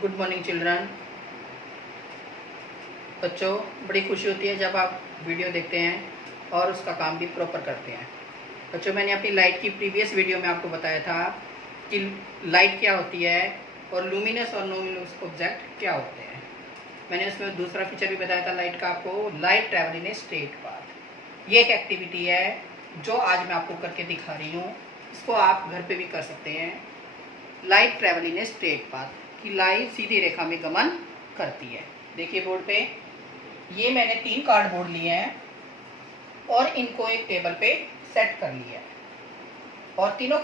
Good morning children. बच्चों, बड़ी खुशी होती है जब आप वीडियो देखते हैं और उसका काम भी प्रॉपर करते हैं। बच्चों, मैंने अपनी लाइट की प्रीवियस वीडियो में आपको बताया था कि लाइट क्या होती है और लूमिनस और नॉन ऑब्जेक्ट क्या होते हैं। मैंने उसमें दूसरा फीचर भी बताया था लाइट का आपको, light travel in a straight path. ये एक एक्टिविटी है जो आज मैं आपको करके दिखा रही हूँ। इसको आप घर पे भी कर सकते हैं। Light travel in a straight path कि लाइट सीधी रेखा में गमन करती है। देखिए बोर्ड पे, ये मैंने 3 कार्डबोर्ड लिए हैं और इनको एक टेबल पे सेट कर लिया है और तीनों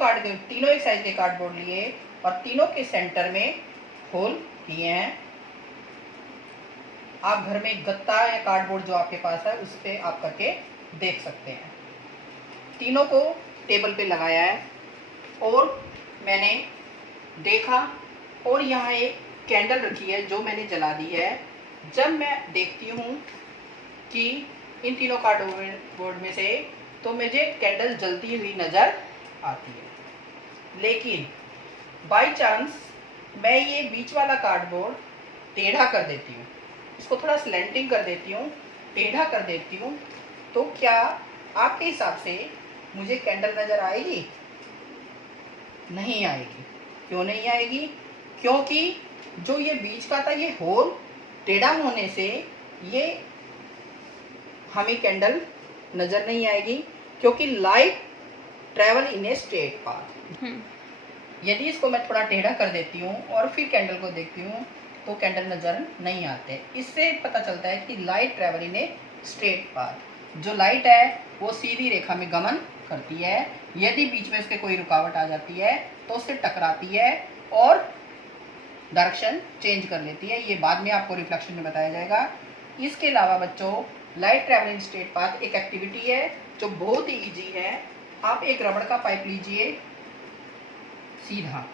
एक साइज के कार्डबोर्ड लिए और तीनों के सेंटर में होल किए हैं। आप घर में गत्ता या कार्डबोर्ड जो आपके पास है उस पर आप करके देख सकते हैं। तीनों को टेबल पे लगाया है और मैंने देखा और यहाँ एक कैंडल रखी है जो मैंने जला दी है। जब मैं देखती हूँ कि इन तीनों कार्डबोर्ड में से तो मुझे कैंडल जलती हुई नज़र आती है, लेकिन बाय चांस मैं ये बीच वाला कार्डबोर्ड टेढ़ा कर देती हूँ, इसको थोड़ा स्लैंटिंग कर देती हूँ, टेढ़ा कर देती हूँ, तो क्या आपके हिसाब से मुझे कैंडल नज़र आएगी? नहीं आएगी। क्यों नहीं आएगी? क्योंकि जो ये बीच का था ये होल टेढ़ा होने से ये हमें कैंडल नज़र नहीं आएगी, क्योंकि light travel in a straight path. यदि इसको मैं थोड़ा टेढ़ा कर देती हूँ और फिर कैंडल को देखती हूँ तो कैंडल नज़र नहीं आते। इससे पता चलता है कि light travel in a straight path. जो लाइट है वो सीधी रेखा में गमन करती है। यदि बीच में उसके कोई रुकावट आ जाती है तो उससे टकराती है और डायरेक्शन चेंज कर लेती है। ये बाद में आपको रिफ्लेक्शन में बताया जाएगा। इसके अलावा बच्चों, लाइट ट्रैवलिंग स्ट्रेट पाथ एक एक्टिविटी है जो बहुत ही ईजी है। आप एक रबड़ का पाइप लीजिए सीधा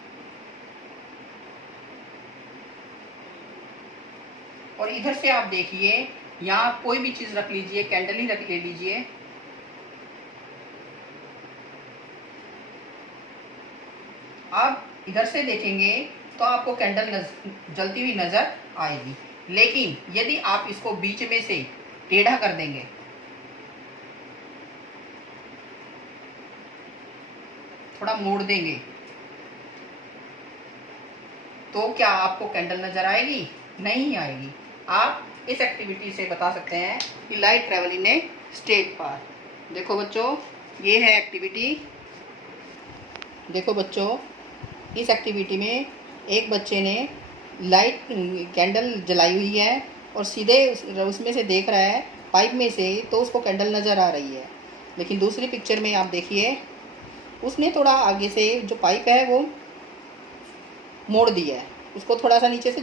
और इधर से आप देखिए, यहाँ कोई भी चीज़ रख लीजिए, कैंडल ही रख ले लीजिए। आप इधर से देखेंगे तो आपको कैंडल जलती हुई नज़र आएगी, लेकिन यदि आप इसको बीच में से टेढ़ा कर देंगे थोड़ा मोड़ देंगे तो क्या आपको कैंडल नज़र आएगी? नहीं आएगी। आप इस एक्टिविटी से बता सकते हैं कि light travel in a straight path. देखो बच्चों, ये है एक्टिविटी। देखो बच्चों, इस एक्टिविटी में एक बच्चे ने लाइट कैंडल जलाई हुई है और सीधे उसमें से देख रहा है पाइप में से, तो उसको कैंडल नज़र आ रही है। लेकिन दूसरी पिक्चर में आप देखिए, उसने थोड़ा आगे से जो पाइप है वो मोड़ दिया है, उसको थोड़ा सा नीचे से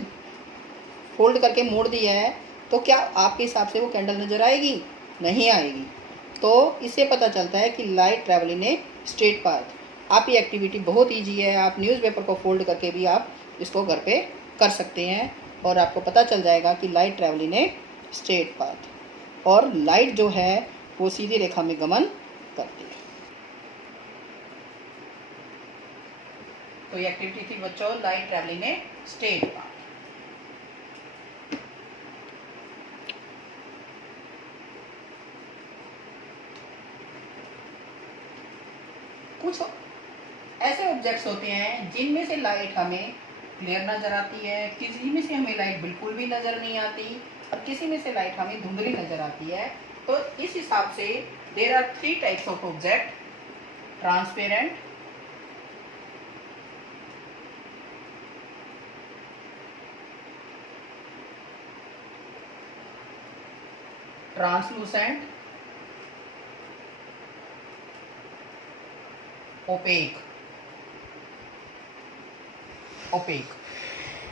फोल्ड करके मोड़ दिया है। तो क्या आपके हिसाब से वो कैंडल नज़र आएगी? नहीं आएगी। तो इससे पता चलता है कि light travel in a straight path. आप ये एक्टिविटी बहुत ईजी है। आप न्यूज़पेपर को फोल्ड करके भी आप इसको घर पे कर सकते हैं और आपको पता चल जाएगा कि light travel in a straight path और लाइट जो है वो सीधी रेखा में गमन करती है। तो ये एक्टिविटी थी बच्चों, light travel in a straight path. कुछ ऐसे ऑब्जेक्ट्स होते हैं जिनमें से लाइट हमें क्लियर नज़र आती है, किसी में से हमें लाइट बिल्कुल भी नज़र नहीं आती और किसी में से लाइट हमें धुंधली नज़र आती है। तो इस हिसाब से there are 3 types of object: transparent, translucent, opaque.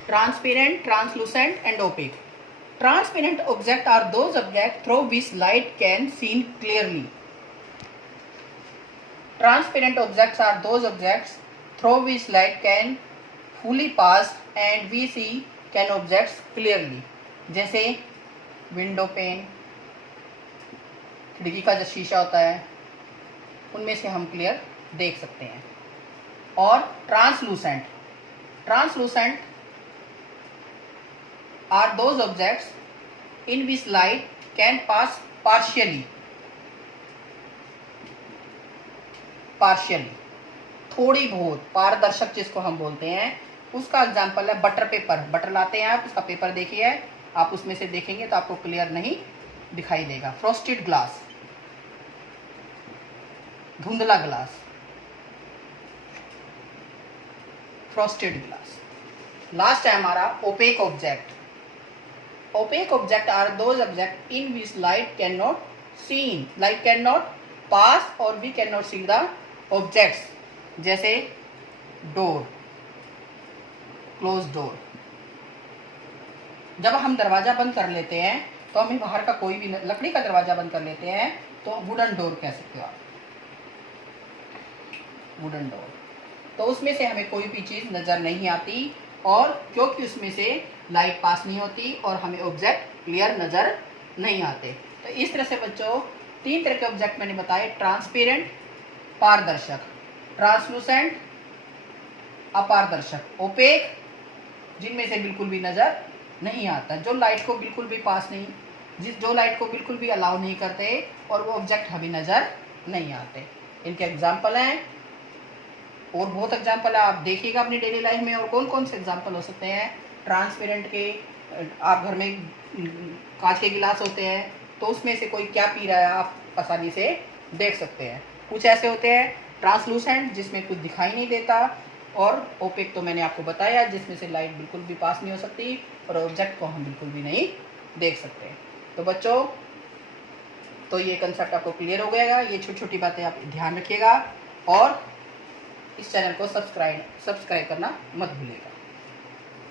Transparent, translucent and opaque. Transparent objects are those objects through which light can seen clearly. Transparent objects are those objects through which light can fully pass and we see can objects clearly. जैसे window pane, खिड़की का जो शीशा होता है, उनमें से हम क्लियर देख सकते हैं। और translucent are those objects in which light can pass partially, partially थोड़ी बहुत, पारदर्शक जिसको हम बोलते हैं, उसका एग्जाम्पल है बटर पेपर। बटर लाते हैं आप, उसका पेपर देखिए, आप उसमें से देखेंगे तो आपको क्लियर नहीं दिखाई देगा। फ्रॉस्टेड ग्लास, धुंधला ग्लास, फ्रॉस्टेड ग्लास। लास्ट है हमारा opaque object. Opaque object are those object in which light can not seen, light can not pass और we can not see the objects, जैसे डोर, क्लोज डोर। जब हम दरवाजा बंद कर लेते हैं तो हमें बाहर का कोई भी, लकड़ी का दरवाजा बंद कर लेते हैं तो वुडन डोर कह सकते हो आप, वुडन डोर। तो उसमें से हमें कोई भी चीज़ नज़र नहीं आती, और क्योंकि उसमें से लाइट पास नहीं होती और हमें ऑब्जेक्ट क्लियर नज़र नहीं आते। तो इस तरह से बच्चों 3 तरह के ऑब्जेक्ट मैंने बताए, ट्रांसपेरेंट पारदर्शक, ट्रांसलूसेंट अपारदर्शक, ओपेक जिनमें से बिल्कुल भी नज़र नहीं आता, जो लाइट को बिल्कुल भी पास नहीं, जो लाइट को बिल्कुल भी अलाउ नहीं करते, और वो ऑब्जेक्ट हमें नज़र नहीं आते। इनके एग्जाम्पल हैं, और बहुत एग्जाम्पल है, आप देखिएगा अपनी डेली लाइफ में। और कौन कौन से एग्जाम्पल हो सकते हैं ट्रांसपेरेंट के? आप घर में कांच के गिलास होते हैं तो उसमें से कोई क्या पी रहा है आप आसानी से देख सकते हैं। कुछ ऐसे होते हैं ट्रांसलूसेंट जिसमें कुछ दिखाई नहीं देता, और ओपेक तो मैंने आपको बताया जिसमें से लाइट बिल्कुल भी पास नहीं हो सकती और ऑब्जेक्ट को हम बिल्कुल भी नहीं देख सकते। तो बच्चों, तो ये कंसेप्ट आपको क्लियर हो गएगा। ये छोटी छोटी बातें आप ध्यान रखिएगा, और इस चैनल को सब्सक्राइब करना मत भूलिएगा।